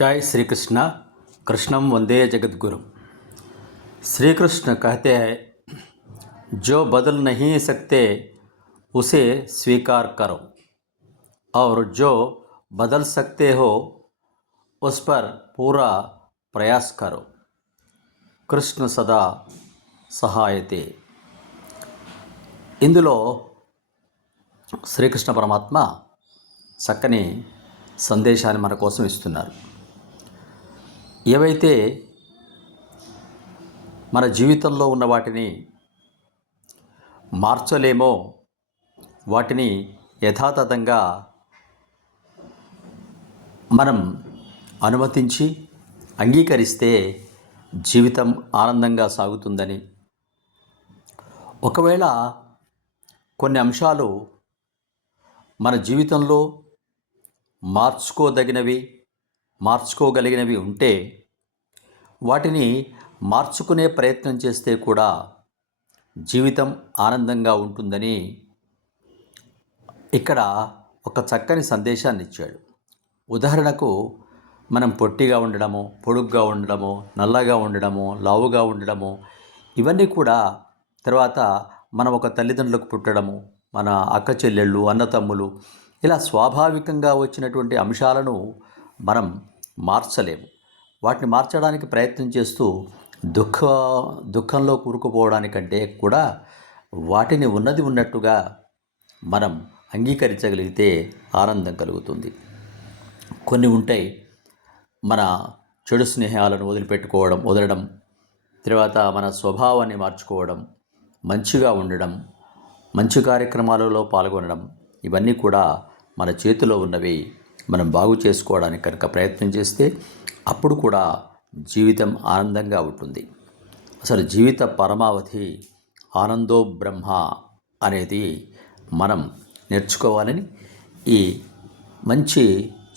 जय श्री कृष्ण। कृष्णम वंदे जगद्गुरु। श्री कृष्ण कहते हैं, जो बदल नहीं सकते उसे स्वीकार करो और जो बदल सकते हो उस पर पूरा प्रयास करो। కృష్ణ సదా సహాయతే. ఇందులో శ్రీకృష్ణ పరమాత్మ చక్కని సందేశాన్ని మన కోసం ఇస్తున్నారు. ఏవైతే మన జీవితంలో ఉన్న వాటిని మార్చలేమో వాటిని యథాతథంగా మనం అనుమతించి అంగీకరిస్తే జీవితం ఆనందంగా సాగుతుందని, ఒకవేళ కొన్ని అంశాలు మన జీవితంలో మార్చుకోగలిగినవి ఉంటే వాటిని మార్చుకునే ప్రయత్నం చేస్తే కూడా జీవితం ఆనందంగా ఉంటుందని ఇక్కడ ఒక చక్కని సందేశాన్ని ఇచ్చాడు. ఉదాహరణకు, మనం పొట్టిగా ఉండడము, పొడుగ్గా ఉండడము, నల్లగా ఉండడము, లావుగా ఉండడము, ఇవన్నీ కూడా తర్వాత మనం ఒక తల్లిదండ్రులకు పుట్టడము, మన అక్క చెల్లెళ్ళు, అన్నతమ్ములు, ఇలా స్వాభావికంగా వచ్చినటువంటి అంశాలను మనం మార్చలేము. వాటిని మార్చడానికి ప్రయత్నం చేస్తూ దుఃఖంలో కూరుకుపోవడానికంటే కూడా వాటిని ఉన్నది ఉన్నట్టుగా మనం అంగీకరించగలిగితే ఆనందం కలుగుతుంది. కొన్ని ఉంటాయి, మన చెడు స్నేహాలను వదలడం, తర్వాత మన స్వభావాన్ని మార్చుకోవడం, మంచిగా ఉండడం, మంచి కార్యక్రమాలలో పాల్గొనడం, ఇవన్నీ కూడా మన చేతిలో ఉన్నవి. మనం బాగు చేసుకోవడానికి కనుక ప్రయత్నం చేస్తే అప్పుడు కూడా జీవితం ఆనందంగా ఉంటుంది. అసలు జీవిత పరమావధి ఆనందో బ్రహ్మ అనేది మనం నేర్చుకోవాలని ఈ మంచి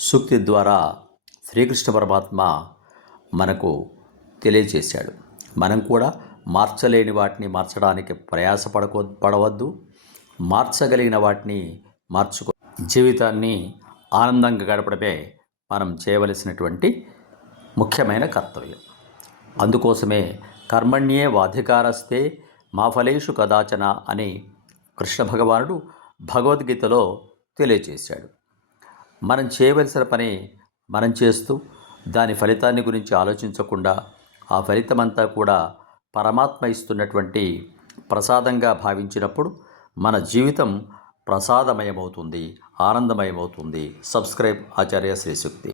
సూక్తి ద్వారా శ్రీకృష్ణ పరమాత్మ మనకు తెలియజేశాడు. మనం కూడా మార్చలేని వాటిని మార్చడానికి పడవద్దు, మార్చగలిగిన వాటిని మార్చుకో. జీవితాన్ని ఆనందంగా గడపడమే మనం చేయవలసినటువంటి ముఖ్యమైన కర్తవ్యం. అందుకోసమే కర్మణ్యే వాధికారస్తే మా ఫలేషు కదాచన అని కృష్ణ భగవానుడు భగవద్గీతలో తెలియజేశాడు. మనం చేయవలసిన పని మనం చేస్తూ దాని ఫలితాన్ని గురించి ఆలోచించకుండా ఆ ఫలితమంతా కూడా పరమాత్మ ఇస్తున్నటువంటి ప్రసాదంగా భావించినప్పుడు మన జీవితం ప్రసాదమయమవుతుంది, ఆనందమయమవుతుంది. సబ్స్క్రైబ్ ఆచార్య శ్రీ సూక్తి.